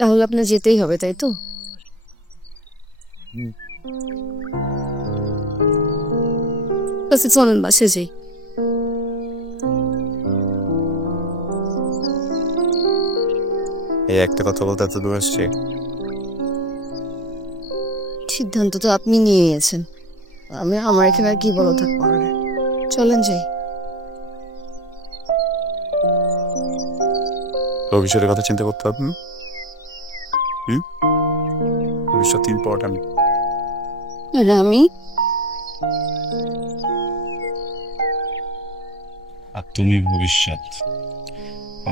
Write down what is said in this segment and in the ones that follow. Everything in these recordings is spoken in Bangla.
তাহলে আপনার যেতেই হবে, তাই তো? চলেন বাসে যাই। এই একটা কথা বলতে এত দূর আসছে। সিদ্ধান্ত তো আপনি নিয়ে নিয়েছেন, আমার এখানে আর কি বলা থাকবো। চলেন যাই। ভবিষ্যতের কথা চিন্তা করতে হবে। ভবিষ্যৎ ইম্পর্টেন্ট। আমি আর তুমি ভবিষ্যৎ,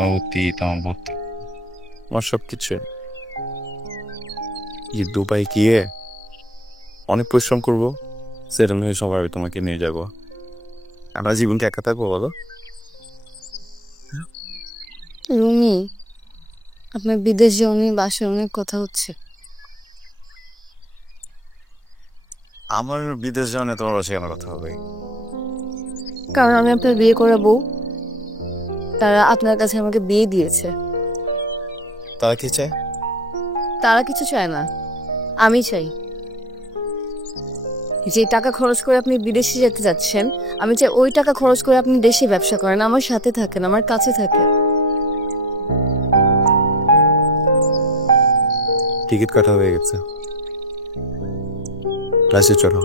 অতীত, আমার বর্তমান, আমার সবকিছু। দুবাই গিয়ে অনেক পরিশ্রম করবো, সেটেল হয়ে সবাই তোমাকে নিয়ে যাবো। আমরা জীবনকে একা থাকবো বলো? রুমি, আপনার বিদেশ যাওনি, বাসায় অনেক কথা হচ্ছে। আমার বিদেশ যাওয়া তোমার বাসায় কেন কথা হবে? কারণ আমি আপনার বিয়ে করা বউ, তারা আপনার কাছে আমাকে বিয়ে দিয়েছে। তারা কি চায়? তারা কিছু চায় না, আমি চাই। যে টাকা খরচ করে আপনি বিদেশে যেতে যাচ্ছেন, আমি চাই ওই টাকা খরচ করে আপনি দেশে ব্যবসা করেন, আমার সাথে থাকেন, আমার কাছে থাকেন। টিকিট কাটা হয়ে গেছে, ক্লাসে চলো।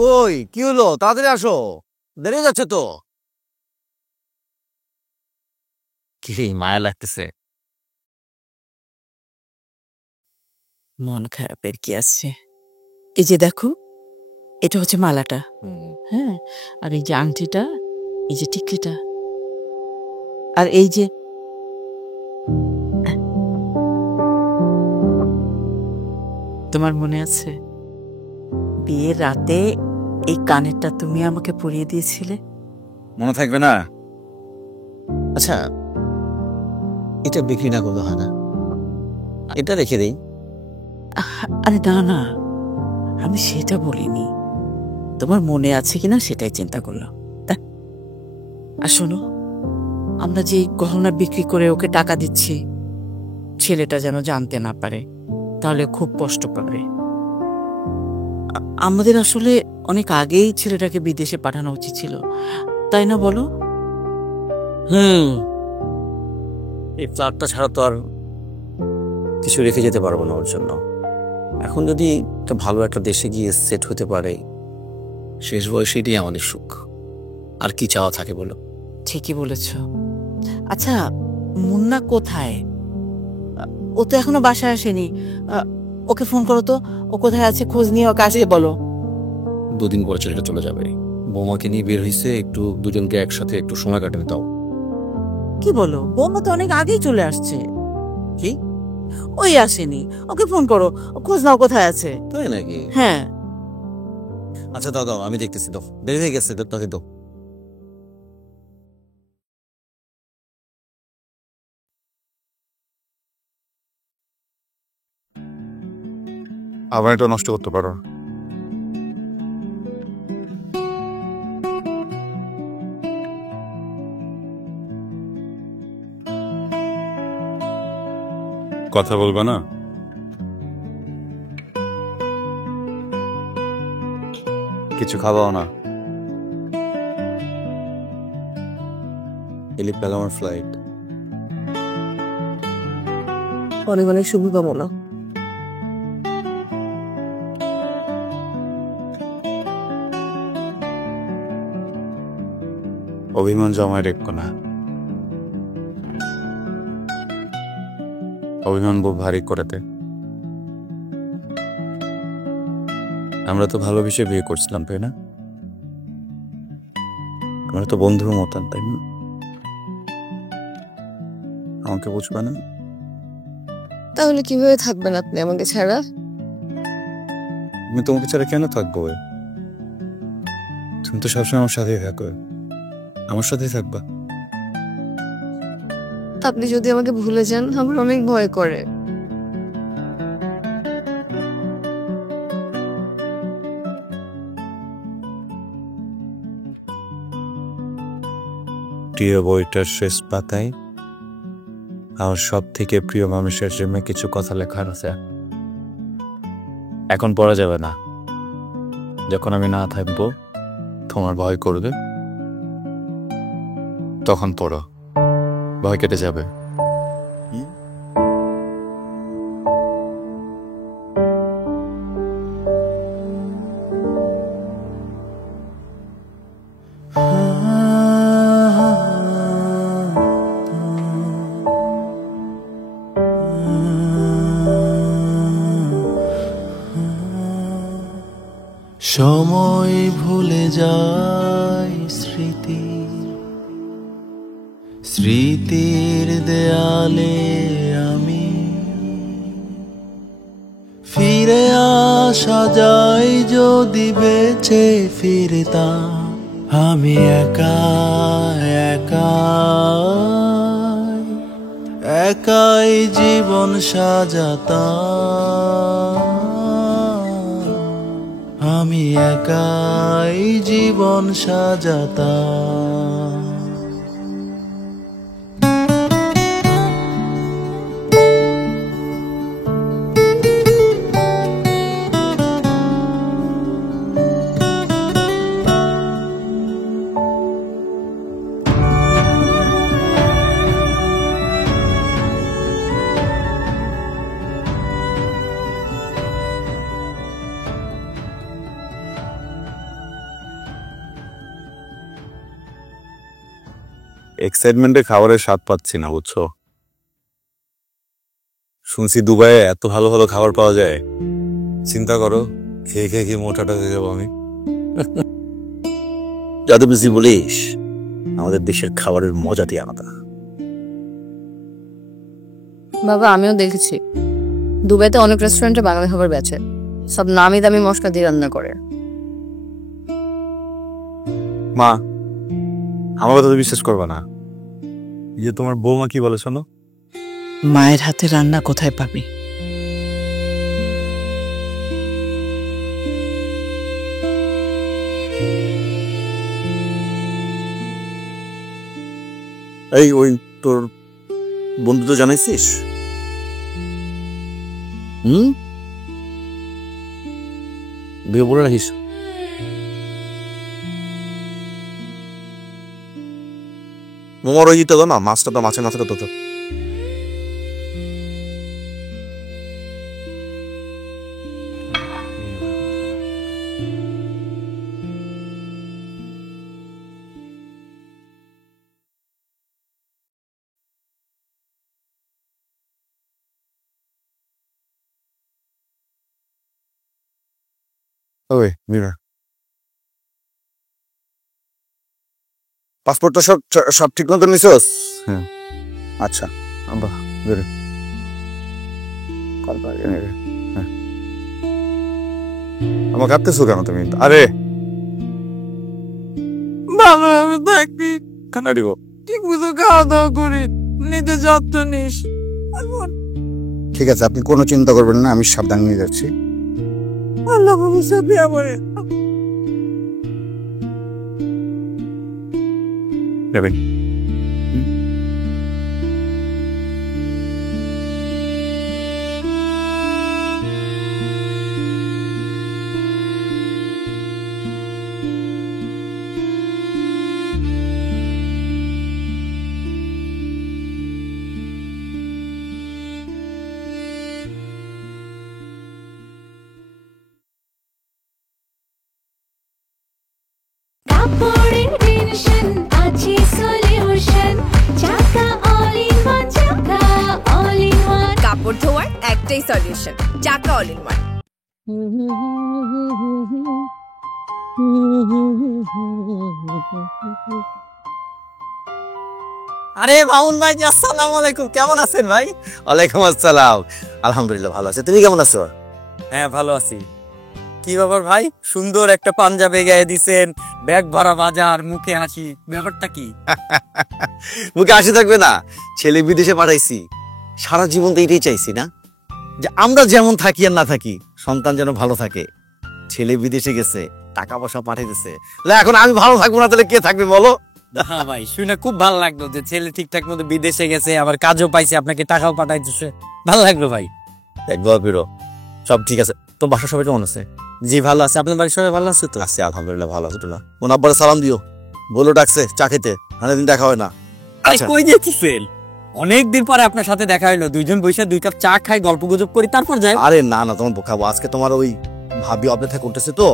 কই কি হলো? তাড়াতাড়ি আসো, দেরি যাচ্ছে তো। কি মায়া লাগতেছে? মন খারাপের কি আছে? এই যে দেখো, এটা হচ্ছে মালাটা, হ্যাঁ, আর এই যে আংটিটা, এই যে টিকলিটা, আর এই যে তোমার মনে আছে বিয়ের রাতে এই কানেরটা তুমি আমাকে পরিয়ে দিয়েছিলে? মনে থাকবে না? আচ্ছা, এটা বিক্রি না করলে হয় না? এটা রেখে দেই। আরে না না, আমি সেটা বলিনি, তোমার মনে আছে কিনা সেটাই চিন্তা করলাম। আর শোনো, আমরা যে গহনা বিক্রি করে ওকে টাকা দিচ্ছি, ছেলেটা যেন জানতে না পারে, তাহলে খুব কষ্ট পাবে। আমাদের আসলে অনেক আগেই ছেলেটাকে বিদেশে পাঠানো উচিত ছিল, তাই না বলো? এই ফ্ল্যাটটা ছাড়া তো আর কিছু রেখে যেতে পারবো না ওর জন্য। এখন যদি একটা ভালো একটা দেশে গিয়ে সেট হতে পারে, শেষ বয়সে এটাই আমাদের সুখ। আর কি চাওয়া থাকে বলো? ঠিকই বলেছ। আচ্ছা, মুন্না কোথায়? ও তো এখনো বাসায় আসেনি, ওকে ফোন করো তো, ও কোথায় আছে খোঁজ নিয়ে ওকে আসতে বলো। 2 দিন পরে ছেলেটা চলে যাবে, বৌমাকে নিয়ে বের হয়েছে, একটু দুজনকে একসাথে একটু সময় কাটাতে দাও। কি বলো? বৌমা তো অনেক আগেই চলে আসছে। কি? ওই আসেনি, ওকে ফোন করো, খোঁজ নাও কোথায় আছে। তাই নাকি? হ্যাঁ। আচ্ছা দাও দাও, আমি দেখতেছি, দাও, দেরি হয়ে গেছে, তাকে দাও। আবার এটা নষ্ট করতে পারো। কথা বলবা না? কিছু খাওয়াও না? এলিপ পেল আমার ফ্লাইট। অনেক অনেক শুভকামনা। অভিমান জমায় রেখো না। অভিমান খুব ভারী করেতে। আমরা তো ভালোবেসে বিয়ে করছিলাম, তাই না? আমরা তো বন্ধুর মতন, তাই না? আমাকে বুঝবে না? তাহলে কিভাবে থাকবেন আপনি আমাকে ছাড়া? আমি তোমাকে ছাড়া কেন থাকবো? তুমি তো সবসময় আমার সাথেই থাকো, আমার সাথেই থাকবা। আপনি যদি আমাকে ভুলে যান আমার অনেক ভয় করে। প্রিয় বইটার শেষ পাতায় আমার সব থেকে প্রিয় মানুষের জন্য কিছু কথা লেখা আছে। এখন পড়া যাবে না, যখন আমি না থাকবো তোমার ভয় করবে, তখন পড়ো, ভয় কেটে যাবে। সময় ভুলে যায় স্মৃতির দেয়ালে আমি ফিরে আসা যায় যদি বেঁচে ফিরতাম। আমি একা একাই জীবন সাজাতাম। আমি একাই জীবন সাজাতাম। এক্সাইটমেন্টে খাবারের স্বাদ পাচ্ছি না, বুঝছো? শুনছি দুবাইয়ে এত ভালো ভালো খাবার পাওয়া যায়। চিন্তা করো, খেয়ে খেয়ে কি মোটাটা হয়ে যাবো আমি। যত বেশি বলিস, আমাদের দেশের খাবারের মজাটি আলাদা। বাবা আমিও দেখেছি দুবাইতে অনেক রেস্টুরেন্টে বাঙালি খাবার বেচে, সব নামি দামি মশলা দিয়ে রান্না করে। মা, আমার কথা তো বিশ্বাস করবা না, যে তোমার বৌমা কি বলে শোনো। মায়ের হাতে রান্না কোথায় পাবি? এই ওই তোর বন্ধু তো জানাইছিস? বিয়ে বলে রাখিস। মোমর ওই দিতে না, মাছটা তো মাছের মাথাটা তো। ওই মিরা, পাসপোর্টটা সব সব ঠিক মতো নিছস? হ্যাঁ, আচ্ছা। আমরা বেরো। আমার কাঁদতেছো কেন তুমি? আরে বাবা আমি থাকি, কান্না দিব। ঠিক মতো খাওয়া দাওয়া করি, নিজে যত্ন নিস। ঠিক আছে, আপনি কোনো চিন্তা করবেন না, আমি সাবধান নিয়ে যাচ্ছি। আল্লাহ ভবিষ্যতে আমার নেবেন। কাপড়ের টেনশন আছে সলিউশন, চাকা অল ইন ওয়ান। আরে মামুন ভাই, আসসালামু আলাইকুম, কেমন আছেন ভাই? ওয়ালাইকুম আসসালাম। আলহামদুলিল্লাহ ভালো আছে, তুমি কেমন আছো? হ্যাঁ ভালো আছি। কি ব্যাপার ভাই, সুন্দর একটা পাঞ্জাবি গায়ে দিছেন, ব্যাগ ভরা বাজার, মুখে হাসি, ব্যাপারটা কি? মুখে হাসি থাকবে না? ছেলে বিদেশে পাঠাইছি, সারা জীবন তো এটাই চাইছি না, যে আমরা যেমন থাকি আর না থাকি সন্তান যেন ভালো থাকে। ছেলে বিদেশে গেছে, টাকা পয়সা পাঠাইতেছে, এখন আমি ভালো থাকবো না তাহলে কে থাকবে বলো? হ্যাঁ ভাই, শুনে খুব ভালো লাগলো যে ছেলে ঠিকঠাক মতো বিদেশে গেছে, আবার কাজও পাইছে, আপনাকে টাকাও পাঠাইতেছে, ভালো লাগলো ভাই। একবার ফিরো, সব ঠিক আছে। তো বাসা সবাই কেমন আছে? জি ভালো আছে, আপনার বাড়ির সবাই ভালো আছে তো? আছে আলহামদুলিল্লাহ ভালো আছে। তোলা ওন আব্বারে সালাম দিও, বলো ডাকছে চা খেতে, অনেকদিন দেখা হয় না। আরে কই যেতেছেন? অনেকদিন পরে আপনার সাথে দেখা হইলো, দুইজন বসে 2 কাপ চা খাই, গল্প গুজব করি, তারপর যাই। আরে না না, তোমার খাবো আজকে, তোমার ওই ভাবি অপেক্ষা করতেছে তো,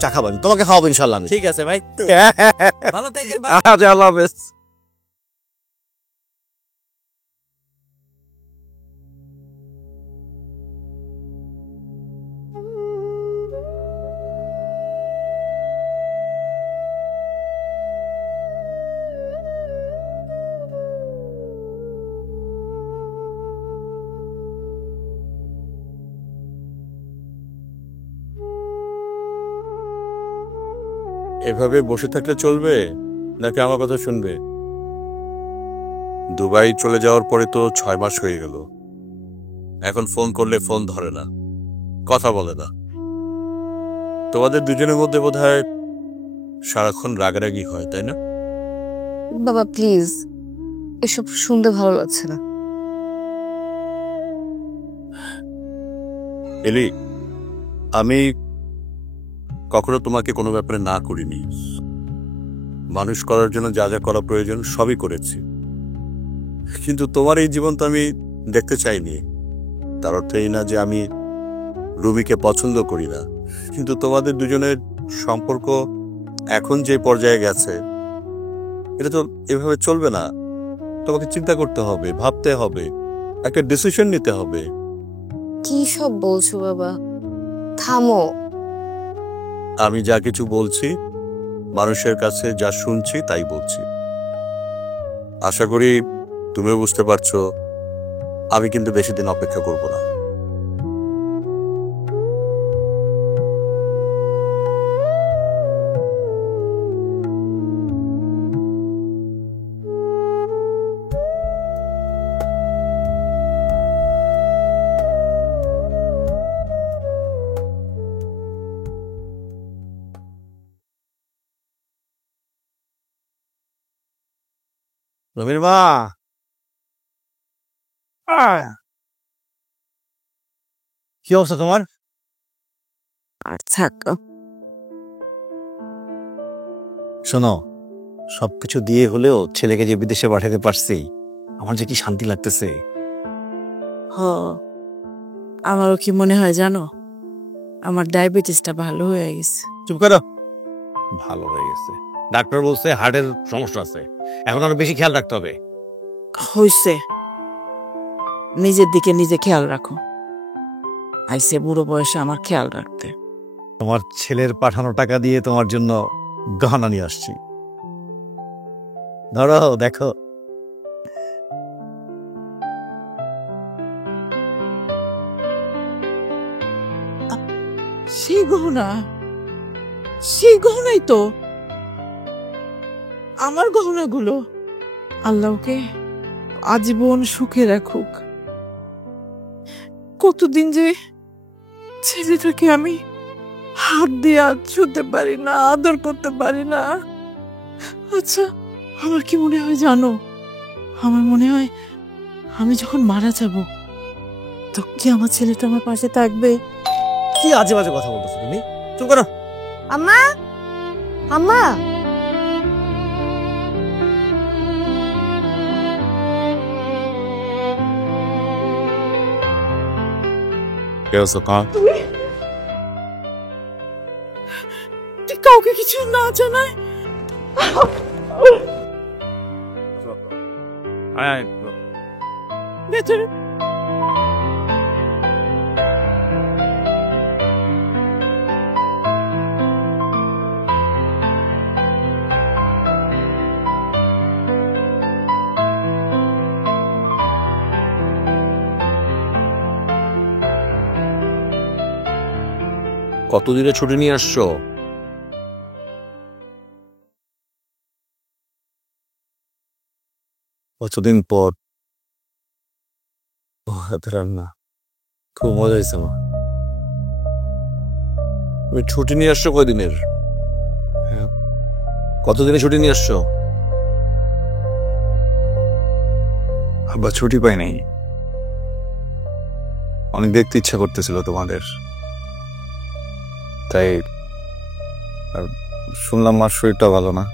চা খাবানি, তোমাকে খাওয়াবো ইনশাল্লাহ। ঠিক আছে ভাই, ভালো থাকেন ভাই। আচ্ছা, আল্লাহ হাফেজ। এভাবে বসে থাকলে চলবে নাকি আমার কথা শুনবে? দুবাই চলে যাওয়ার পরে তো 6 মাস হয়ে গেল, এখন ফোন করলে ফোন ধরে না, কথা বলে না। তোমাদের দুজনের মধ্যে বোধহয় সারাক্ষণ রাগারাগি হয়, তাই না? বাবা প্লিজ, এসব শুনতে ভালো লাগছে না। এলি, আমি কখনো তোমাকে কোনো ব্যাপারে না করিনি। মানুষ করার জন্য যা যা করা প্রয়োজন সবই করেছি, কিন্তু তোমার এই জীবন তো আমি দেখতে চাইনি। তার অর্থ এই না যে আমি রুমিকে পছন্দ করি না, কিন্তু তোমাদের দুজনের সম্পর্ক এখন যে পর্যায়ে গেছে, এটা তো এভাবে চলবে না। তোমাকে চিন্তা করতে হবে, ভাবতে হবে, একটা ডিসিশন নিতে হবে। কি সব বলছো বাবা, থামো। আমি যা কিছু বলছি মানুষের কাছে যা শুনছি তাই বলছি। আশা করি তুমিও বুঝতে পারছো, আমি কিন্তু বেশি দিন অপেক্ষা করব না। রবির মা, কি অবস্থা তোমার? আর থাক, শোনো, সবকিছু দিয়ে হলেও ছেলেকে যে বিদেশে পাঠাতে পারছি, আমার যে কি শান্তি লাগতেছে। হ, আমারও কি মনে হয় জানো, আমার ডায়াবেটিসটা ভালো হয়ে গেছে। চুপ করো। ভালো হয়ে গেছে, ডাক্তার বলছে হার্টের সমস্যা আছে, এখন আরো বেশি খেয়াল রাখতে হবে। হইছে, নিজের দিকে নিজে খেয়াল রাখো। আইসে বুড়ো বয়সে আমার খেয়াল রাখতে। তোমার ছেলের পাঠানো টাকা দিয়ে তোমার জন্য গহনা নিয়ে আসছি, ধরো দেখো। সেই গহনা, সেই গহনাই তো আমার গহনাগুলো। আল্লাহকে আজীবন সুখে রাখুক। কতদিন যে ছেলেটাকে আমি হাত দিয়ে ছুঁতে পারি না, আদর করতে পারি না। আচ্ছা, আমার কি মনে হয় জানো, আমার মনে হয় আমি যখন মারা যাব তখন কি আমার ছেলেটা আমার পাশে থাকবে। কি আজে বাজে কথা বলতেছো তুমি, চুপ করো। আম্মা, আম্মা, তুই কাউকে কিছু না জানায় ভেতরে কতদিনে ছুটি নিয়ে আসছো? কতদিন পর। ও হাতে রান্না খুব মজা হয়েছে আমার। তুমি ছুটি নিয়ে আসছো কয়দিনের? হ্যাঁ, কতদিনে ছুটি নিয়ে আসছো? আব্বা ছুটি পাই নাই, অনেক দেখতে ইচ্ছা করতেছিল তোমাদের, তাই আর শুনলাম মার শরীরটা ভালো না,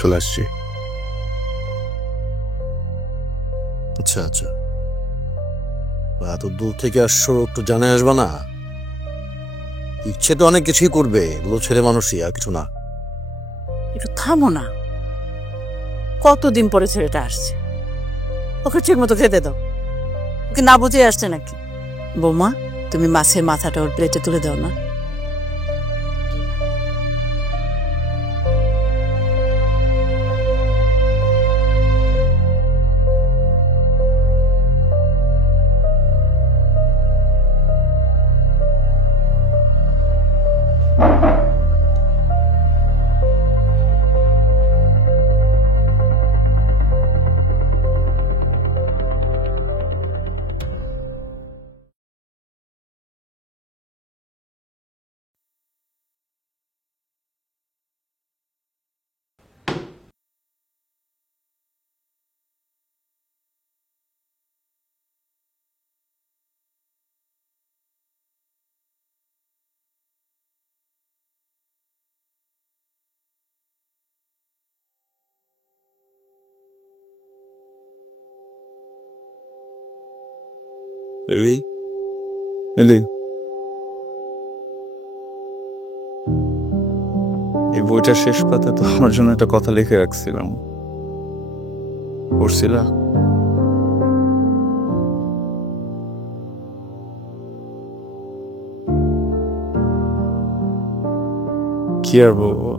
চলে আসছি। আচ্ছা আচ্ছা, এত দূর থেকে আসছো, একটু জানে আসবা না? ইচ্ছে তো অনেক কিছুই করবে, এগুলো ছেলে মানুষই, আর কিছু না। একটু থামো না, কতদিন পরে ছেলেটা আসছে, ওকে ঠিক মতো খেতে দাও। ওকে না বুঝে আসছে নাকি? বৌমা, তুমি মাছের মাথাটা ওর প্লেটে তুলে দাও না। এলি, এলি, এই বইটার শেষ পাতা তো আমার জন্য একটা কথা লিখে রাখছিলাম, পড়ছিলা? কি আর বলবো,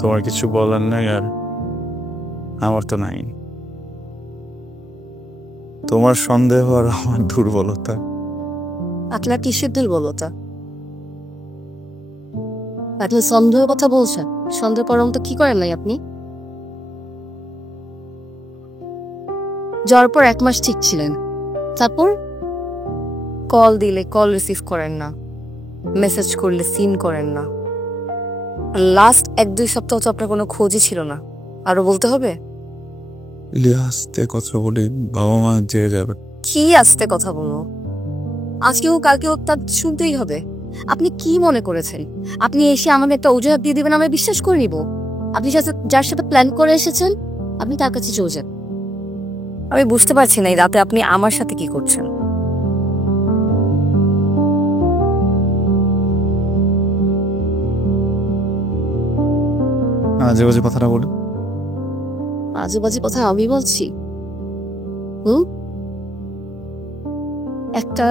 তোমার কিছু বলার নাই, আর আমার তো নাই। তোমার সন্দেহ আর আমার দুর্বলতা। আপনার কিসের দুর্বলতা? আপনি সন্দেহের কথা বলছেন? সন্দেহ করার মতো কি করেন নাই আপনি? যাওয়ার পর 1 মাস ঠিক ছিলেন, তারপর কল দিলে কল রিসিভ করেন না, মেসেজ করলে সিন করেন না, লাস্ট 1-2 সপ্তাহ তো আপনার কোনো খোঁজই ছিল না। আরো বলতে হবে? আস্তে কথা বলি, বাবা মা যে যাবে। কি আস্তে কথা বলো? আজকে হোক কালকে হোক, তা শুনতেই হবে। আপনি কি মনে করেছেন আপনি এসে আমাকে একটা অজুহাত দিয়ে দিবেন, আমি বিশ্বাস করে নিব? আপনি যার সাথে প্ল্যান করে এসেছেন, আপনি তার কাছে চলে যান। আমি বুঝতে পারছি না এই রাতে আপনি আমার সাথে কি করছেন। আজে বাজে কথাটা বলি। আজে বাজে কথা আমি বলছি? একটা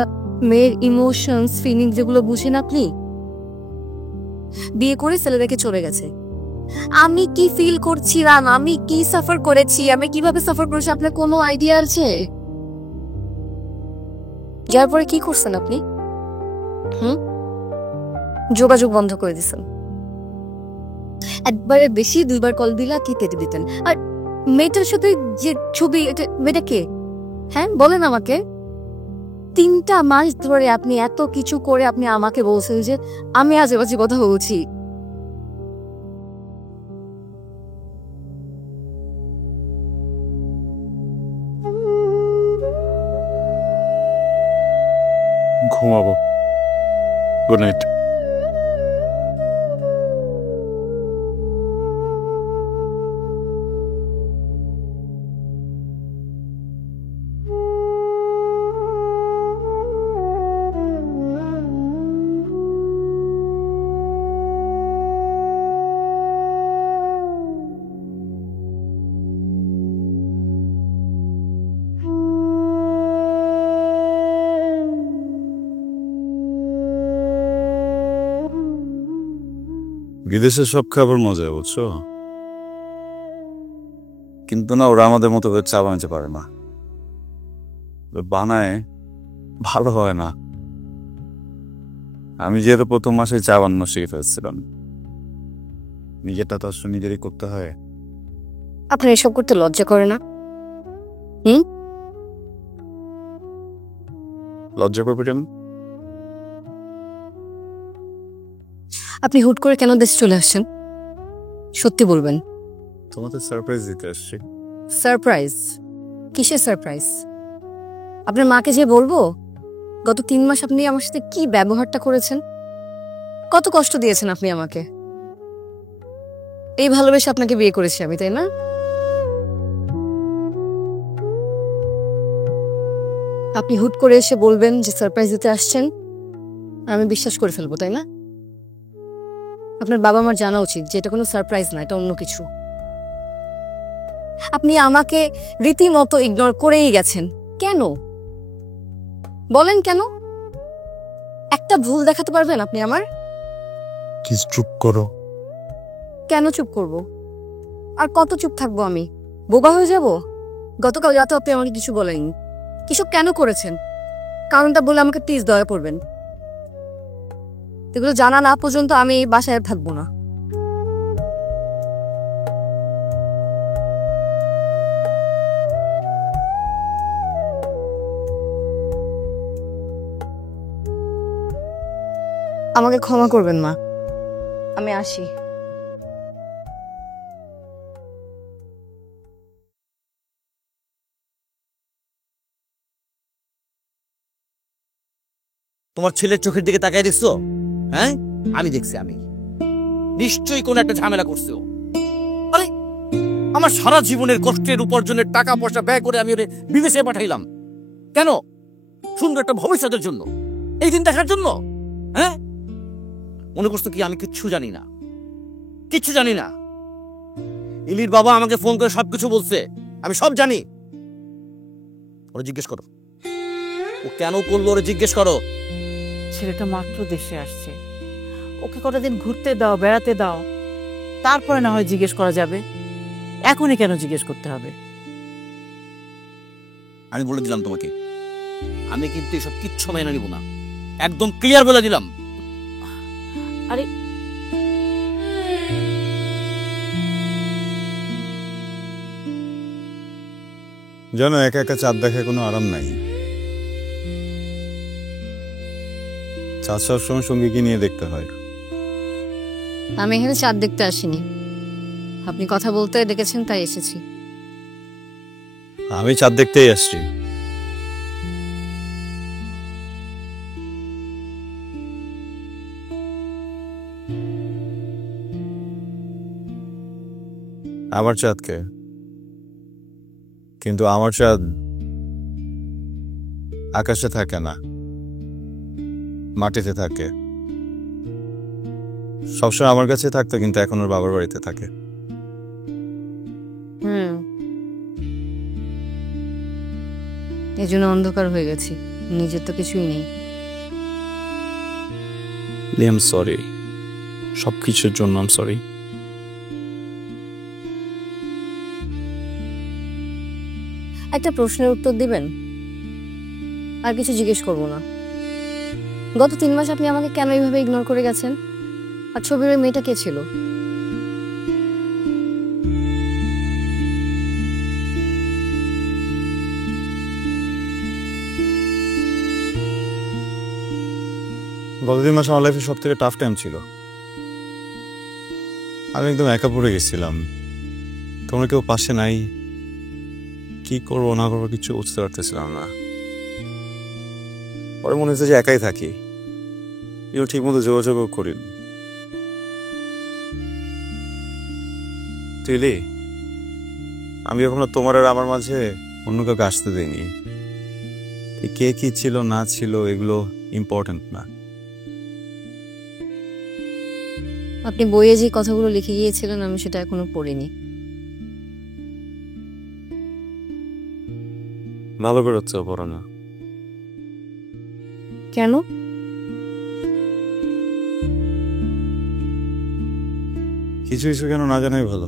মেয়ের ইমোশনস ফিলিং যেগুলো বুঝেন আপনি? বিয়ে করে ছেলে রেখে চলে গেছে। আমি কি ফিল করছিলাম, আমি কি সাফার করেছি, আমি কিভাবে সাফার করেছি, আপনার কোনো আইডিয়া আছে? যার পরে কি করছেন আপনি? যোগাযোগ বন্ধ করে দিছেন। একবারে বেশি 2বার কল দিলা কি কেটে দিতেন। আর মেয়েটার সাথে যে ছবি, মেয়েটা কে? হ্যাঁ বলেন আমাকে। 3টা মাস ধরে আপনি এত কিছু করে আপনি আমাকে বলছেন যে আমি আজেবাজে কথা বলছি। ঘুমাবো, গুড নাইট। বিদেশের সব খাবার মজা, বুঝছো? কিন্তু না, ওরা আমাদের মতো করে চা বানাতে পারে না। বানায় ভালো হয় না। আমি যেহেতু প্রথম মাসে চা বানানো শিখে ফেলছিলাম, নিজেরটা তো আসলে নিজেরই করতে হয়। আপনার এসব করতে লজ্জা করে না? লজ্জা করবে কেন? আপনি হুট করে কেন দেশে চলে আসছেন? সত্যি বলবেন। তোমাদের সারপ্রাইজ দিতে আসছি। সারপ্রাইজ? কিসের সারপ্রাইজ? আপনার মাকে যে বলবো গত 3 মাস আপনি আমার সাথে কি ব্যবহারটা করেছেন, কত কষ্ট দিয়েছেন আপনি আমাকে। এই ভালোবেসে আপনাকে বিয়ে করেছি আমি, তাই না? আপনি হুট করে এসে বলবেন যে সারপ্রাইজ দিতে আসছেন, আমি বিশ্বাস করে ফেলবো, তাই না? আপনার বাবা মার জানা উচিত যে এটা কোনো সারপ্রাইজ না, এটা অন্য কিছু। আপনি আমাকে রীতিমতো ইগনোর করেই গেছেন। কেন বলেন, কেন? একটা ভুল দেখাতে পারবেন আপনি আমার? প্লিজ চুপ করো। কেন চুপ করব? আর কত চুপ থাকবো আমি? বোবা হয়ে যাব? গতকাল রাতে আপনি আমাকে কিছু বলেননি। কিসব কেন করেছেন? কারণটা বলে আমাকে প্লিজ দয়া করবেন। এগুলো জানা না পর্যন্ত আমি এই বাসায় আর থাকবো না। আমাকে ক্ষমা করবেন মা, আমি আসি। তোমার ছেলের চোখের দিকে তাকায় দেখছো? হ্যাঁ, আমি দেখছি। আমি নিশ্চয়ই কোন একটা ঝামেলা করছে ও। আরে, আমার সারা জীবনের কষ্টের উপার্জনের টাকা পয়সা ব্যয় করে আমি ওরে বিদেশে পাঠাইলাম কেন? সুন্দর একটা ভবিষ্যতের জন্য, এই দিন দেখার জন্য। হ্যাঁ, মনে করছো কি আমি কিচ্ছু জানি না? কিচ্ছু জানি না। ইলির বাবা আমাকে ফোন করে সবকিছু বলছে, আমি সব জানি। ওরে জিজ্ঞেস করো ও কেন করলো, ওরে জিজ্ঞেস করো। ছেলেটা মাত্র দেশে আসছে, ওকে কটা দিন ঘুরতে দাও, বেড়াতে দাও, তারপরে না হয় জিজ্ঞেস করা যাবে। এখনই কেন জিজ্ঞেস করতে হবে? আমি বলে দিলাম তোমাকে, আমি কিন্তু এসব কিচ্ছু মেনে নিব না, একদম ক্লিয়ার বলে দিলাম। আরে জানো, একা একা চাঁদ দেখায় কোনো আরাম নাই। চাঁদ সবসময় সঙ্গীকে নিয়ে দেখতে হয়। আমি এখানে চাঁদ দেখতে আসিনি, আপনি কথা বলতে ডেকেছেন তাই এসেছি। আমি চাঁদ দেখতেই আসছি। আমার চাঁদকে, কিন্তু আমার চাঁদ আকাশে থাকে না, মাটিতে থাকে। সবসময় আমার কাছে থাকতো, কিন্তু এখন ওর বাবার বাড়িতে থাকে। এই জন্য অন্ধকার হয়ে গেছি, নিজের তো কিছুই নেই। আই সরি, সবকিছুর জন্য আই সরি। একটা প্রশ্নের উত্তর দিবেন? আর কিছু জিজ্ঞেস করবো না। গত 3 মাস আপনি আমাকে কেন এইভাবে ইগনোর করে গেছেন? আর ছবির ওই মেয়েটা কে ছিল? গত 3 মাস আমার লাইফে সব থেকে টাফ টাইম ছিল। আমি একদম একা পড়ে গেছিলাম, তোমরা কেউ পাশে নাই। কি করবো না করবো কিছু বুঝতে পারতেছিলাম না। পরে মনে হচ্ছে যে একাই থাকি, এগুলো ঠিক মতো যোগাযোগও করি। তুইলি, আমি কখনো তোমার আর আমার মাঝে অন্য কাউকে আসতে দিইনি। কে কি ছিল না ছিল এগুলো ইম্পর্টেন্ট না। আপনি বইয়ে যে কথাগুলো লিখে গিয়েছিলেন আমি সেটা এখনো পড়িনি। ভালো করে হচ্ছে পড়ো না। কেন? কিছু কিছু কেন না জানাই ভালো।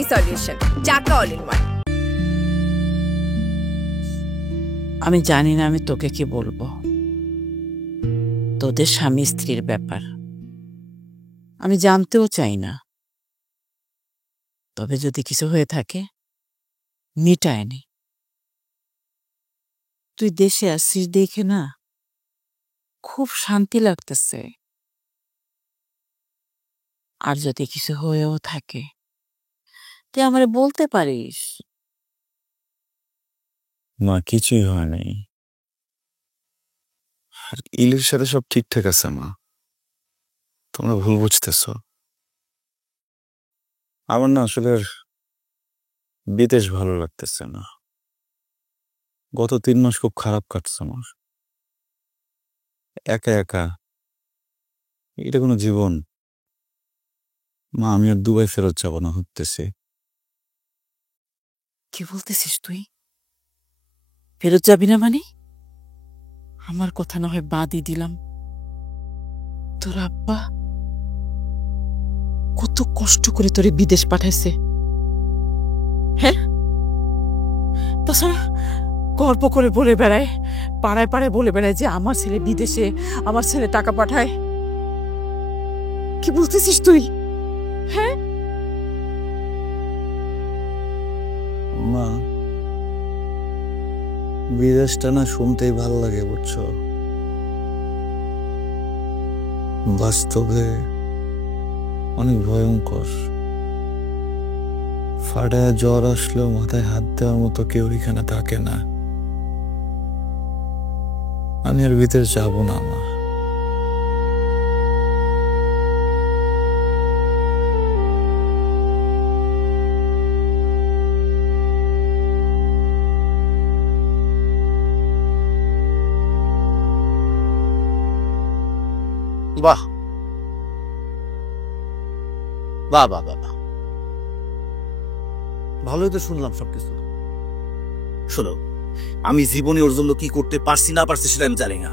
একটাই সলিউশন, চাকা অল ইন ওয়ান। আমি জানি না আমি তোকে কি বলবো, তোদের স্বামী স্ত্রীর ব্যাপার আমি জানতেও চাই না। তবে যদি কিছু হয়ে থাকে মিটায় নি। তুই দেশে আসছিস দেখে না খুব শান্তি লাগতেছে। আর যদি কিছু হয়েও থাকে তুই আমারে বলতে পারিস। মা কিছুই হয় নাই, আর ইলের সাথে সব ঠিকঠাক আছে মা, তোমরা ভুল বুঝতেছ। আমার না আসলে বিদেশ ভালো লাগতেছে না, গত 3 মাস খুব খারাপ কাটছে আমার, একা একা। এটা কোনো জীবন? মা আমি আর দুবাই ফেরত যাব না হতেছে। কি বলতেছিস তুই? ফেরত যাবি না মানে? আমার কথা না হয় বাদই দিলাম, তোর আব্বা কত কষ্ট করে তোরে বিদেশ পাঠাইছে, হ্যাঁ? তাছাড়া গল্প করে বলে বেড়ায়, পাড়ায় পাড়ায় বলে বেড়ায় যে আমার ছেলে বিদেশে, আমার ছেলে টাকা পাঠায়। কি বলতেছিস তুই, হ্যাঁ? মা বিদেশটা না শুনতেই ভালো লাগে বুঝছো, বাস্তবে অনেক ভয়ঙ্কর। ফাটায় জ্বর আসলেও মাথায় হাত দেওয়ার মতো কেউ এখানে থাকে না। আমি আর ভিতরে যাবো না মা। বাহ বাহ বাহ বাহ বাহ। ভালোই তো শুনলাম সবকিছু। শোনো, আমি জীবনে ওর জন্য কি করতে পারছি না পারছি সেটা আমি জানি না,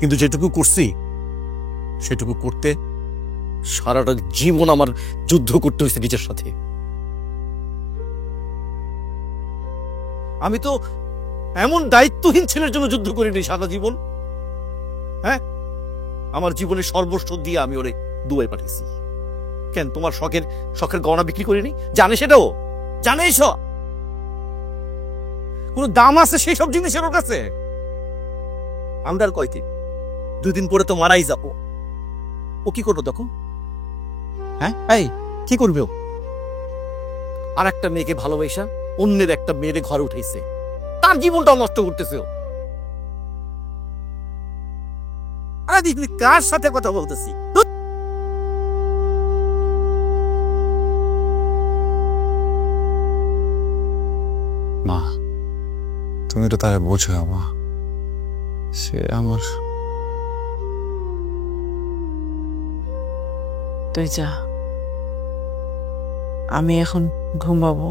কিন্তু যেটুকু করছি সেটুকু করতে সারাটা জীবন আমার যুদ্ধ করতে হয়েছে নিজের সাথে। আমি তো এমন দায়িত্বহীন ছেলের জন্য যুদ্ধ করিনি সারা জীবন। হ্যাঁ, আমার জীবনের সর্বস্ব দিয়ে আমি ওরে দুবাই পাঠিয়েছি। কেন তোমার শখের গহনা বিক্রি করিনি? জানে সেটাও? জানে এসব কোন দাম আছে সেই সব জিনিসের ওর কাছে? আমরা আর কয়দিন, 2 দিন পরে তো মারাই যাবো। ও কি করবো তখন? হ্যাঁ, এই কি করবে ও? আর একটা মেয়েকে ভালোবাসা অন্যের একটা মেয়েরে ঘরে উঠাইছে, তার জীবনটাও নষ্ট করতেছে ও। আরে দেখলি কার সাথে কথা বলতেছি? মা তুমি তো তারা বোঝো মা, সে আমার। তুই যা, আমি এখন ঘুমাবো।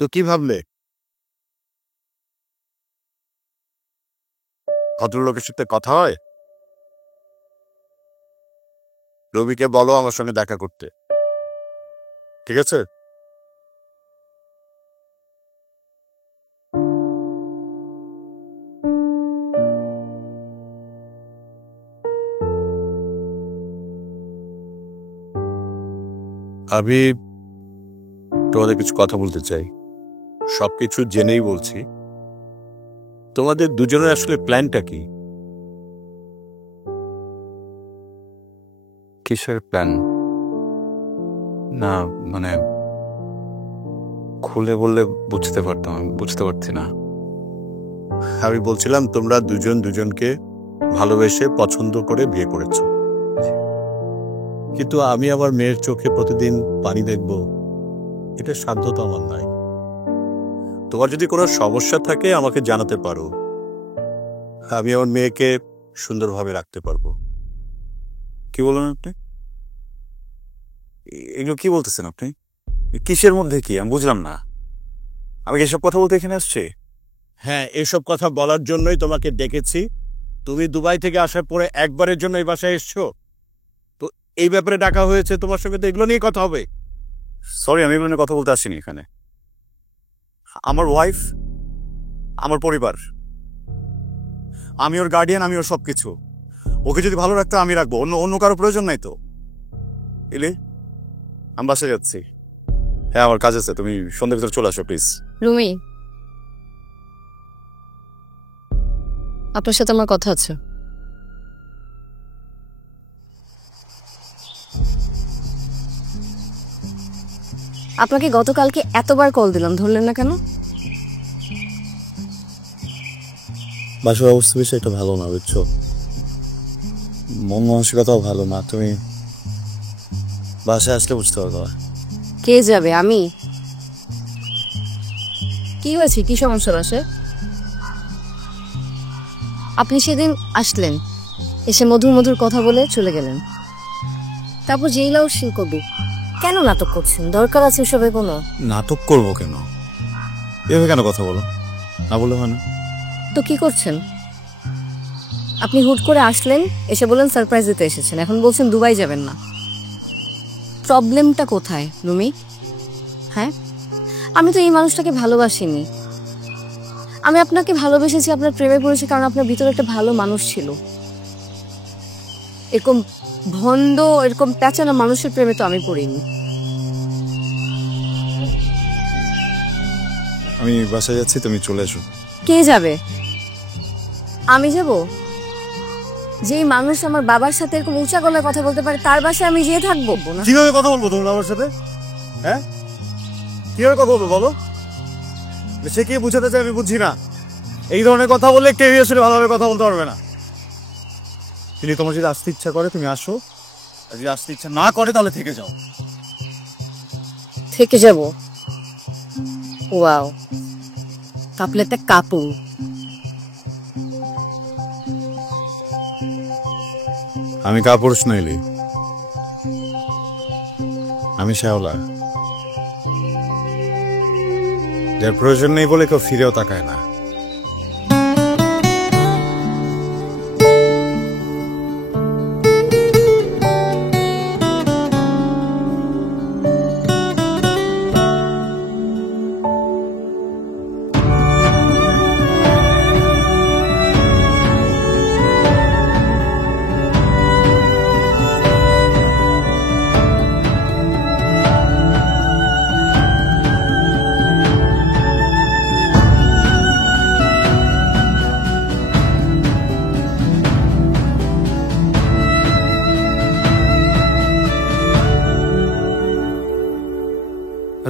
তো কি ভাবলে? ভদ্রলোকের সাথে কথা হয়? রবিকে বলো আমার সঙ্গে দেখা করতে, ঠিক আছে? আমি তোমাদের কিছু কথা বলতে চাই, সবকিছু জেনেই বলছি। তোমাদের দুজনের আসলে প্ল্যানটা কি? কিসের প্ল্যান? না মানে খুলে বললে বুঝতে পারতাম, আমি বুঝতে পারছি না। আমি বলছিলাম তোমরা দুজন দুজনকে ভালোবেসে পছন্দ করে বিয়ে করেছো, কিন্তু আমি আমার মেয়ের চোখে প্রতিদিন পানি দেখব এটা সাধ্য তো আমার নাই। তোমার যদি কোনো সমস্যা থাকে আমাকে জানাতে পারো, আমি আমার মেয়েকে সুন্দরভাবে রাখতে পারবো। কি বলেন আপনি? এগুলো কি বলতেছেন আপনি? কিসের মধ্যে কি আমি বুঝলাম না। আমি কি এসব কথা বলতে এখানে আসছি? হ্যাঁ, এসব কথা বলার জন্যই তোমাকে ডেকেছি। তুমি দুবাই থেকে আসার পরে একবারের জন্য এই বাসায় এসছো, তো এই ব্যাপারে ডাকা হয়েছে, তোমার সঙ্গে তো এগুলো নিয়ে কথা হবে। সরি, আমি এগুলো নিয়ে কথা বলতে আসিনি এখানে। আমার ওয়াইফ, আমার পরিবার, আমি ওর গার্ডিয়ান, আমি ওর সবকিছু। ওকে যদি ভালো রাখতে আমি রাখবো, অন্য অন্য কারো প্রয়োজন নাই তো। এলে আমি বাসায় যাচ্ছি। হ্যাঁ, আমার কাজ আছে, তুমি সন্ধ্যের ভিতরে চলে আসো প্লিজ। রুমি, আপনার সাথে আমার কথা আছে। আপনাকে গতকালকে এতবার কল দিলাম, ধরলেন না কেন? বাসার অবস্থা বেশি একটা ভালো না, বুঝছো? মন মানসিকতাও ভালো না। তুমি বাসায় আসলে বুঝতে পারবো। কে যাবে? আমি? কি হয়েছে? কি সমস্যা বাসে? আপনি সেদিন আসলেন, এসে মধুর মধুর কথা বলে চলে গেলেন, তারপর যেই লাও সেই করবি। কেন নাটক করছেন? দরকার আছে এসবে কোনো? নাটক করবো কেন? এভাবে কেন কথা বলো? না বললে হয় না? তো কি করছেন? আপনি হুট করে আসলেন, এসে বললেন সারপ্রাইজ দিতে এসেছেন, এখন বলছেন দুবাই যাবেন না। প্রবলেমটা কোথায় রুমি? হ্যাঁ, আমি তো এই মানুষটাকে ভালোবাসিনি। আমি আপনাকে ভালোবেসেছি, আপনার প্রেমে পড়েছি, কারণ আপনার ভিতরে একটা ভালো মানুষ ছিল। এরকম ভন্ড, এরকম প্যাঁচানো মানুষের প্রেমে তো আমি পড়িনি। আমি বাসায় যাচ্ছি, তুমি চলে এসো। কে যাবে? আমি যাব? যেই মানুষ আমার বাবার সাথে এরকম উঁচা গলায় কথা বলতে পারে, তার বাসায় আমি যেয়ে থাকবো না? কিভাবে কথা বলবো তোমার আমার সাথে? হ্যাঁ, কিভাবে কথা বলবো বলো? সে কি বুঝাতে চাই আমি বুঝছি না। এই ধরনের কথা বললে কেউ আসলে ভালোভাবে কথা বলতে পারবে না। কিন্তু তোমার যদি আসতে ইচ্ছা করে তুমি আসো, আর যদি আসতে ইচ্ছা না করে তাহলে থেকে যাও। থেকে যাব? ওয়াও, কাপলেতে কাপু। আমি কাপুরুষ নইলি, আমি শ্যাওলা, যার প্রয়োজন নেই বলে কেউ ফিরেও তাকায় না।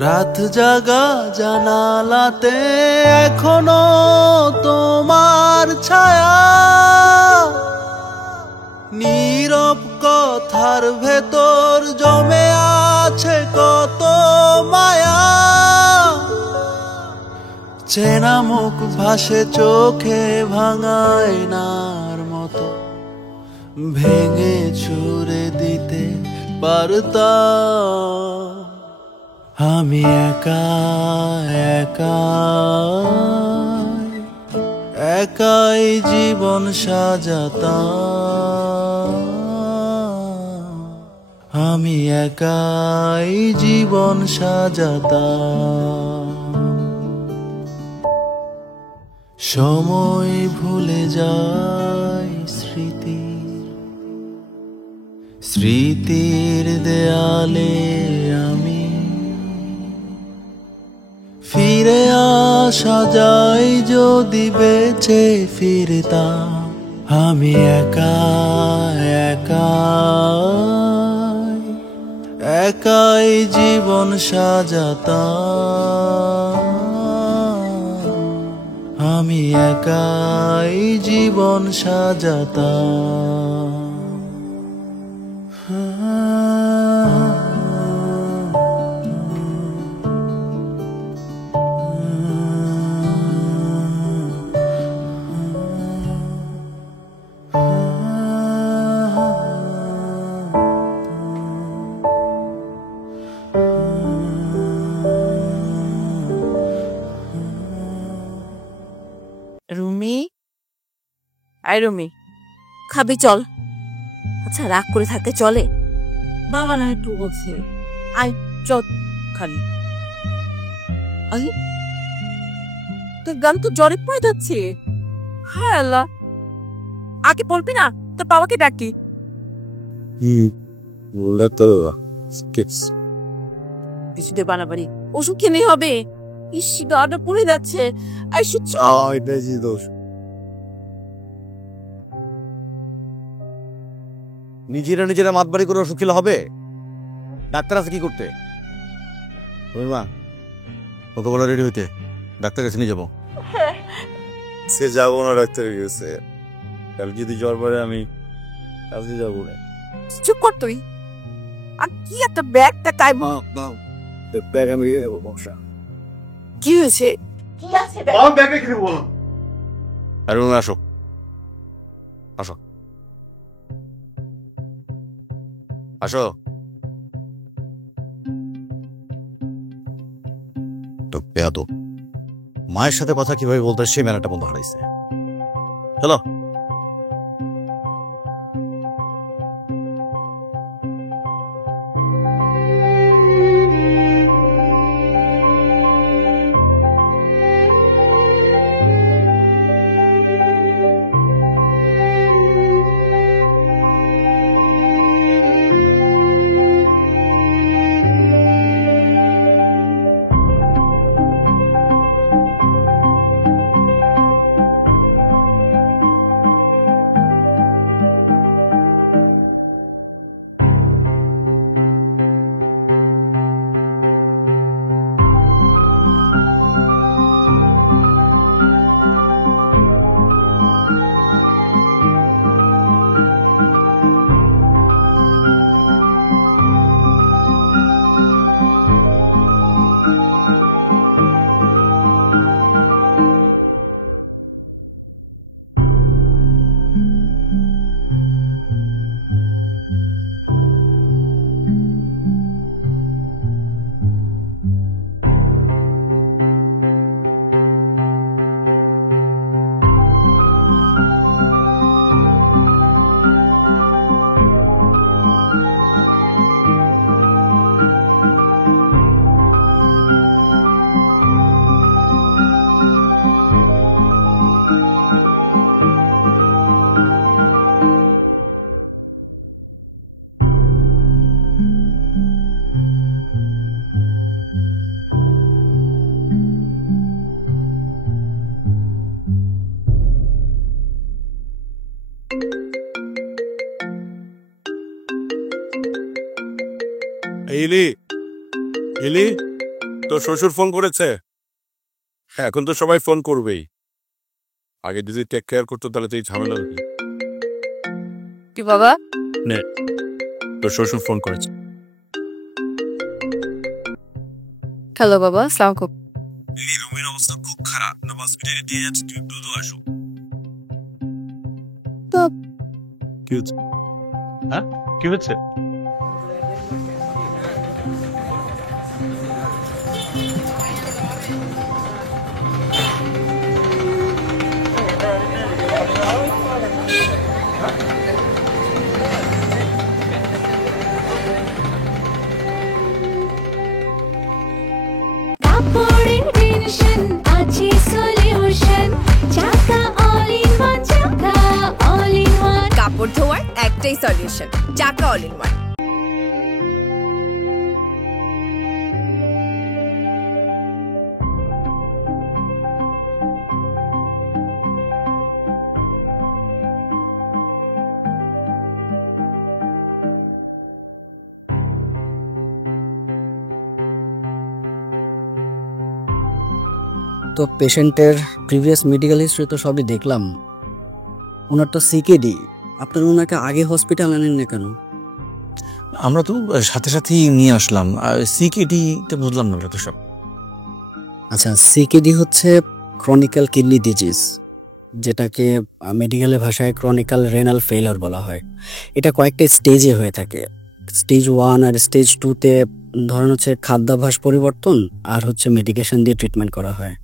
রাত জাগা জানালাতে এখনো তোমার ছায়া, নীরব কথার ভেতর জমে আছে কত মায়া। চেনা মুখ ভাসে চোখে ভাঙায় নার মতো, ভেঙে ছুঁড়ে দিতে পারতাম। আমি একা একা একাই জীবন সাজাতাম। আমি একাই জীবন সাজাতাম। সময় ভুলে যায় স্মৃতি, স্মৃতির দেয়ালে আমি ফিরে আসা যায় যদি বেঁচে ফিরতাম। আমি একা একা একাই জীবন সাজাতাম। আমি একাই জীবন সাজাতাম। আই রুমি, খাবি চল। আচ্ছা রাগ করে থাকতে চলে? বাবা না একটু বলছে আই চল খালি। আরে তোর গান তো জ্বরে পড়ে যাচ্ছে। হায় আল্লাহ, আগে বলবি না তোর বাবাকে ডাকি? বললে তো কিছুতে বানাবাড়ি ওষুধ কিনে হবে। ইস গাটা পড়ে যাচ্ছে। আই এটাই যে দোষ। নিজেরা মাতবাড়ি করে ওষুধ খেলে হবে? ডাক্তার আছে কি করতে? মা ওকে বলো রেডি হইতে, ডাক্তার কাছে নিয়ে যাবো। সে যাবো না, ডাক্তারের কাছে। কাল যদি জ্বর পড়ে আমি কাজে যাবো না। চুপ কর তুই। আর কি একটা ব্যাগটা কাই ব্যাগ আমি বসা। কি হয়েছে? ব্যাগ রেখে দেবো। আর রুমে আসো, আসো আসো। তো বেয়াদব, মায়ের সাথে কথা কিভাবে বলতে হয় সেই ম্যানারটা বন্ধ হারাইছে। চলো। ইলি, ইলি, তোর শ্বশুর ফোন করেছে? এখন তো সবাই ফোন করবেই। আগে যদি টেক কেয়ার করতো তাহলে তো এই ঝামেলা হতো। কি বাবা? নে, তোর শ্বশুর ফোন করেছে। হ্যালো বাবা, আসসালামু আলাইকুম। ইলি, রুমির অবস্থা খুব খারাপ, না হসপিটালে দিয়ে যাচ্ছে, তুই দ্রুত আসো। তো কি হচ্ছে? হ্যাঁ, কি হচ্ছে? কাপড়ের টেনশন আছে সলিউশন, চাকা অল ইন ওয়ান, চাকা অল ইন ওয়ান। কাপড় ধোয়ার একটাই সলিউশন, চাকা অল ইন ওয়ান। তো পেশেন্টের প্রিভিয়াস মেডিকেল হিস্ট্রি তো সবই দেখলাম। ওনার তো সিকেডি, আপনার ওনাকে আগে হসপিটাল আনেন না কেন? আমরা তো সাথে সাথেই নিয়ে আসলাম। সিকেডি তো বুঝলাম না তো সব। আচ্ছা, সিকেডি হচ্ছে ক্রনিক্যাল কিডনি ডিজিজ, যেটাকে মেডিকেল ভাষায় ক্রনিক্যাল রেনাল ফেইলার বলা হয়। এটা কয়েকটা স্টেজে হয়ে থাকে। স্টেজ 1 আর স্টেজ 2-তে ধরেন হচ্ছে খাদ্যাভ্যাস পরিবর্তন আর হচ্ছে মেডিকেশন দিয়ে ট্রিটমেন্ট করা হয়।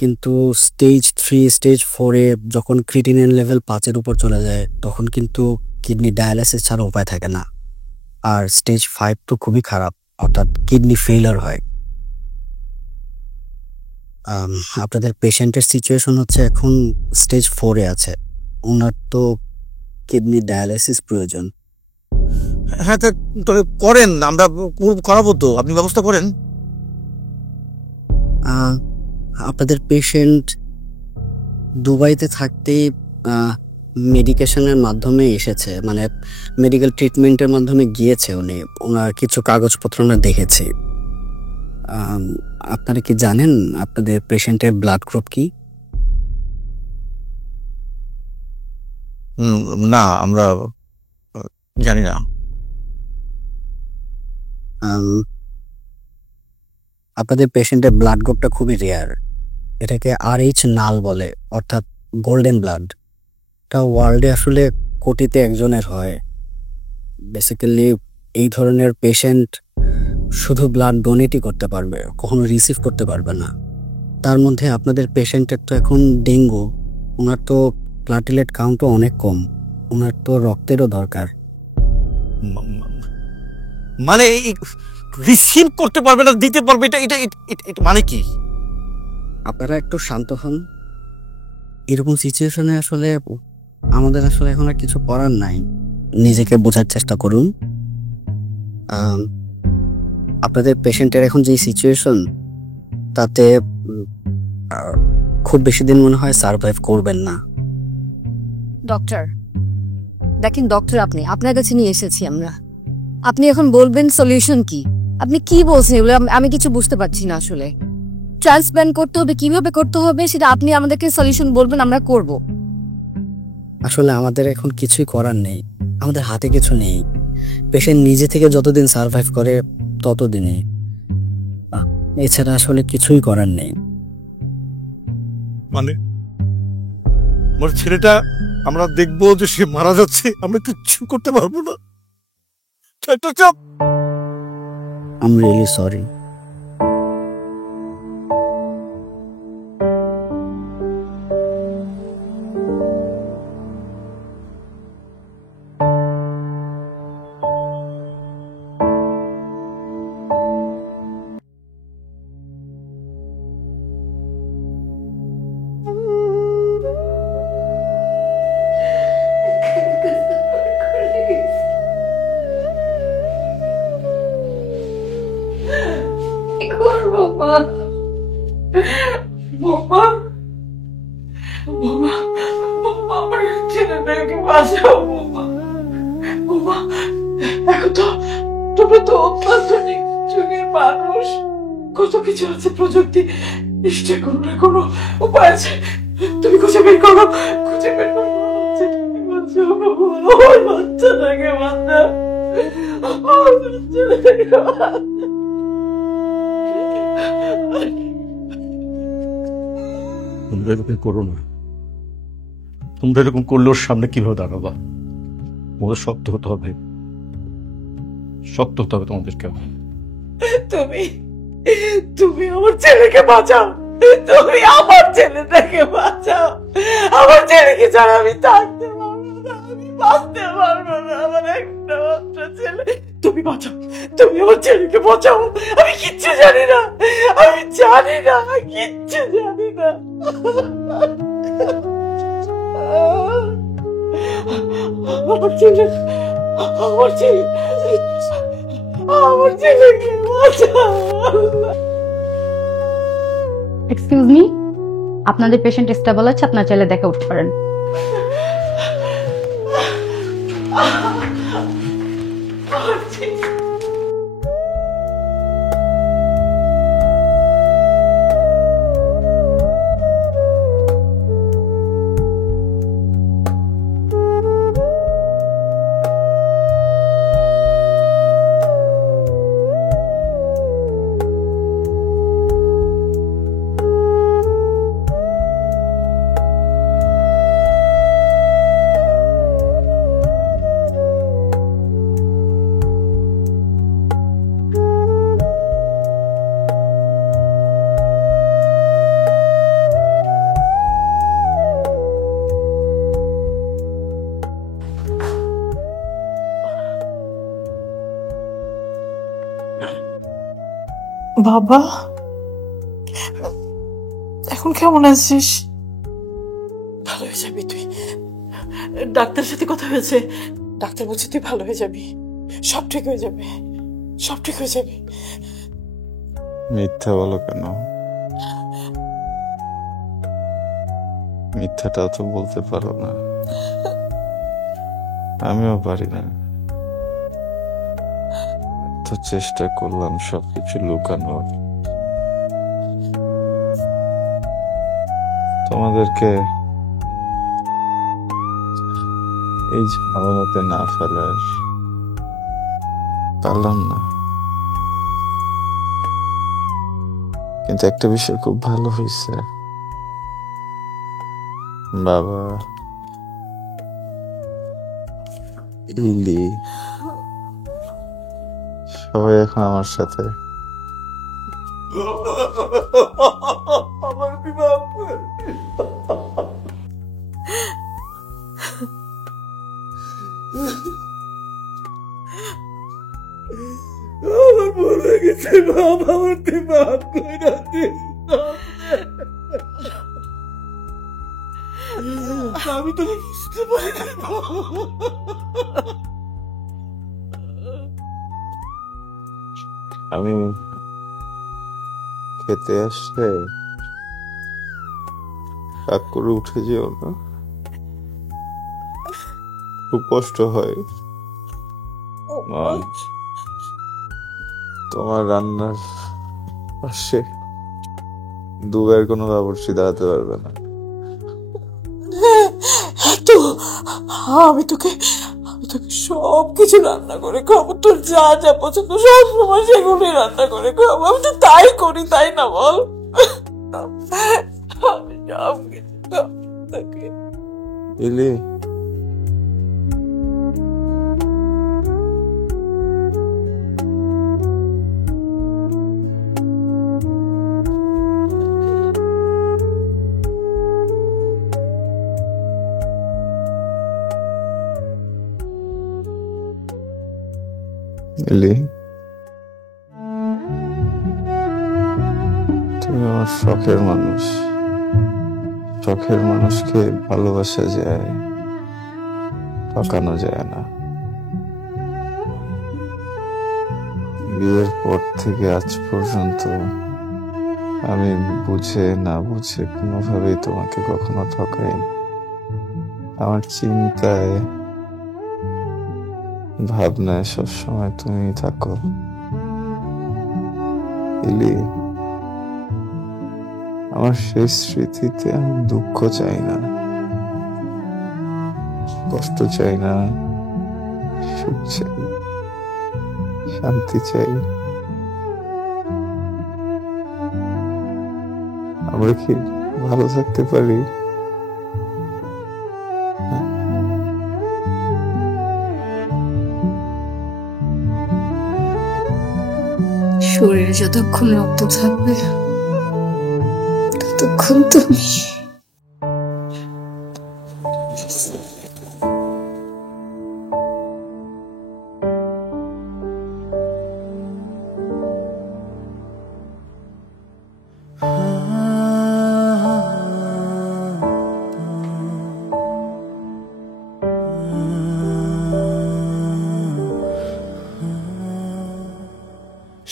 কিন্তু স্টেজ 3 স্টেজ 4-এ যখন ক্রিটিনিন লেভেল 5-এর উপর চলে যায় তখন কিন্তু কিডনি ডায়ালাইসিস ছাড়া উপায় থাকে না। আর স্টেজ 5 তো খুবই খারাপ, অর্থাৎ কিডনি ফেইলার হয়। আপনাদের পেশেন্টের সিচুয়েশন হচ্ছে এখন স্টেজ 4-এ আছে, ওনার তো কিডনি ডায়ালাইসিস প্রয়োজন। হ্যাঁ, তবে করেন, আমরা করাবো তো, আপনি ব্যবস্থা করেন। আপনাদের পেশেন্ট দুবাইতে থাকতেই মেডিকেশনের মাধ্যমে এসেছে, মানে মেডিকেল ট্রিটমেন্টের মাধ্যমে গিয়েছে উনি। ওনার কিছু কাগজপত্র আমরা দেখেছি। আপনারা কি জানেন আপনাদের পেশেন্টের ব্লাড গ্রুপ কি? না, আমরা জানি না। আপনাদের পেশেন্টের ব্লাড গ্রুপটা খুবই রেয়ার, এটাকে RH নাল বলে, অর্থাৎ গোল্ডেন ব্লাড। এটা ওয়ার্ল্ডে আসলে কোটিতে একজনের হয়। বেসিক্যালি এই ধরনের পেশেন্ট শুধু ব্লাড ডোনেটই করতে পারবে, কখনো রিসিভ করতে পারবে না। তার মধ্যে আপনাদের পেশেন্টের তো এখন ডেঙ্গু, ওনার তো প্লাটিলেট কাউন্টও অনেক কম, ওনার তো রক্তেরও দরকার। মানে রিসিভ করতে পারবে না, দিতে পারবে, এটা এটা এটা মানে কি? আপনারা একটু শান্ত হন। এরকম সিচুয়েশনে আসলে আমাদের আসলে এখন আর কিছু করার নাই, নিজেকে বোঝার চেষ্টা করুন। আপনাদের পেশেন্টের এখন যে সিচুয়েশন, তাতে খুব বেশি দিন মনে হয় সারভাইভ করবেন না। ডক্টর দেখেন, ডক্টর আপনার কাছে নিয়ে এসেছি আমরা। আপনি এখন বলবেন সলিউশন কি? আপনি কি বলছেন এগুলো আমি কিছু বুঝতে পারছি না আসলে। ট্রান্সপ্ল্যান্ট করতে হবে, কিভাবে করতে হবে সেটা আপনি আমাদেরকে সলিউশন বলবেন, আমরা করব। আসলে আমাদের এখন কিছুই করার নেই, আমাদের হাতে কিছু নেই। পেশেন্ট নিজে থেকে যতদিন সারভাইভ করে ততদিনই, এছাড়া আসলে কিছুই করার নেই। মানে আমার ছেলেটা আমরা দেখবো যে সে মারা যাচ্ছে, আমরা কিচ্ছু করতে পারবো না। চাপ। I am really sorry. কত কিছু আছে, প্রযুক্তি, নিশ্চয় কোনো উপায় আছে। তুমি খুঁজে বের করো, খুঁজে বের করো। আমার বাচ্চাটাকে বাঁচা, আমার বাচ্চাটাকে বাঁচা। তোমরা এরকম করো না, তোমরা এরকম করলে ওর সামনে কিভাবে দাঁড়াবা? তোমাদের শক্ত হতে হবে, শক্ত হতে হবে তোমাদেরকে। তুমি আমার ছেলেকে বাঁচাও, তুমি আমার ছেলেটাকে বাঁচাও। আমার ছেলেকে ছাড়া আমি থাকতে পারবো না, আমি বাঁচতে পারবো না। আমার একটা মাত্র ছেলে, তুমি বাঁচাও, তুমি আমার ছেলেকে বাঁচাও। আমি কিচ্ছু জানি না, আমি জানি না, কিচ্ছু জানি না। আমার ছেলে, আমার ছেলে, আমার ছেলেকে বাঁচাও। এক্সকিউজ মি, আপনাদের পেশেন্ট স্টেবল আছে, আপনার চাইলে দেখে উঠতে পারেন। বাবা, এখন কেমন আছিস? ভালো হয়ে যাবি তুই। ডাক্তারের সাথে কথা হয়েছে, ডাক্তার বলছে তুই ভালো হয়ে যাবি, সব ঠিক হয়ে যাবে, সব ঠিক হয়ে যাবে। মিথ্যা বলো কেন? মিথ্যাটাও তো বলতে পারো না। আমিও পারি না। তো চেষ্টা করলাম সবকিছু লুকানোর, তোমাদেরকে এই ঝামেলাতে না ফেলার, পারলাম না। কিন্তু একটা বিষয় খুব ভালো হয়েছে, বাবা, ইলি সবাই এখন আমার সাথে। আমার বিবাহ আমার ভুল হয়ে গেছে বাবা, আমার মাফ করে দিস। আমি তো বুঝতে পারি না। আমি খেতে আসলে রাগ করে উঠে যেও না, খুব কষ্ট হয়। মা, তোমার রান্নার পাশে দুবার কোনো বাবুর্চি দাঁড়াতে পারবে না। তো আমি তোকে সব কিছু রান্না করে খাবো, তোর যা যা পছন্দ সব সময় সেগুলোই রান্না করে খাবো। আমি তো তাই করি, তাই না বল? আমি সব কিছু তোকে। ইলি, ইলি, তুমি আমার শখের মানুষ। শখের মানুষকে ভালোবাসা যায়, ঠকানো যায় না। বিয়ের পর থেকে আজ পর্যন্ত আমি বুঝে না বুঝে কোনোভাবেই তোমাকে কখনো ঠকাইনি। আমার চিন্তায় ভাবনায় সবসময় তুমি থাকো। ইলি, আমার সেই স্মৃতিতে আমি দুঃখ চাই না, কষ্ট চাই না, সুখ চাই, শান্তি চাই। আমরা কি ভালো থাকতে পারি? শরীরে যতক্ষণ রক্ত থাকবে ততক্ষণ তুমি।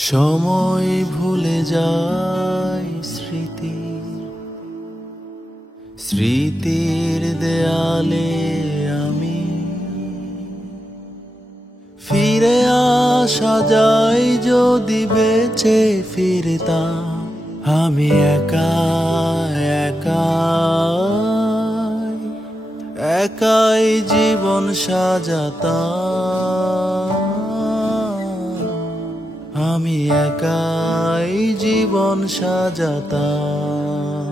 সময় ভুলে যায় স্মৃতি, স্মৃতির দেয়ালে আমি ফিরে আসা যায় যদি বেঁচে ফিরতাম। আমি একা একাই জীবন সাজাতাম। আমি একাই জীবন সাজাতাম।